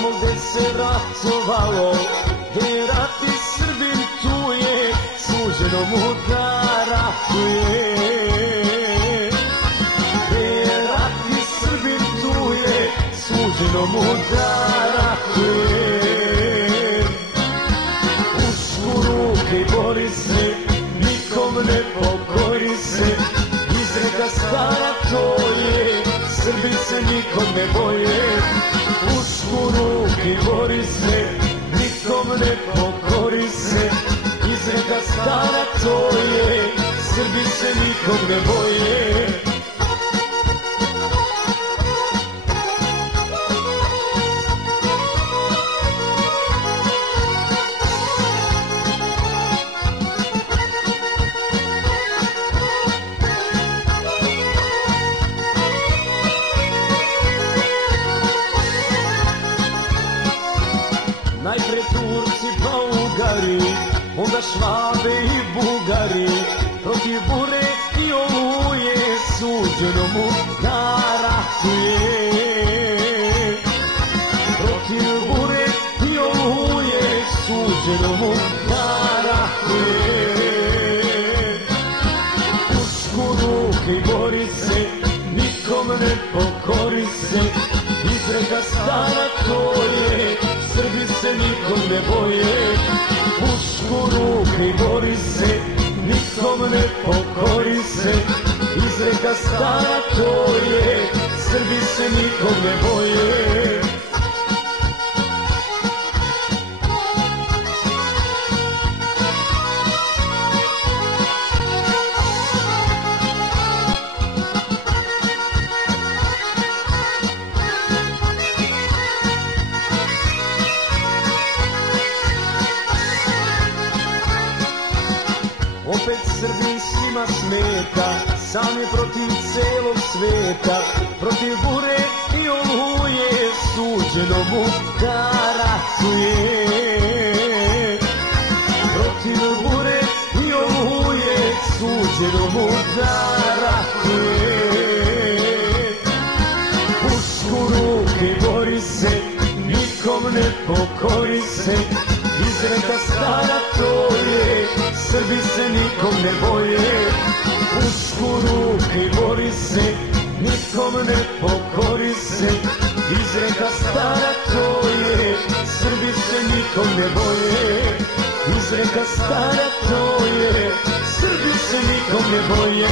tamo gde se ratovalo, gde je rat i Srbin tu je, suđeno mu da ratuje. Gde je rat i Srbin tu je, suđeno mu da ratuje. Pušku ruke i bori se, nikom ne pokori se, izreka stara to je, Srbi se nikom ne boje. Pušku ruke i bori se, nikom ne pokori se, izreka stara to je, Srbi se nikom ne boje. Najpre Turci pa Ugari, onda Švabe i Bugari, protiv bure i oluje, suđeno mu da ratuje. Protiv bure i oluje, suđeno mu da ratuje. Pušku ruke i bori se, nikom ne pokori se, izreka stara to je, Srbi se nikom ne boje. Pušku ruke i bori se, nikom ne pokori se, izreka stara to je, Srbi se nikom ne boje. Opet Srbin svima smeta, sam je protiv celog sveta, protiv bure i oluje, suđeno mu da ratuje. Protiv bure i oluje, suđeno mu da ratuje. Pušku ruke i bori se, nikom ne pokori se, izreka stara to je, Srbi se nikom ne boje. Pušku ruke i bori se, nikom ne pokori se, izreka stara to je, Srbi se nikom ne boje. Izreka stara to je, Srbi se nikom ne boje.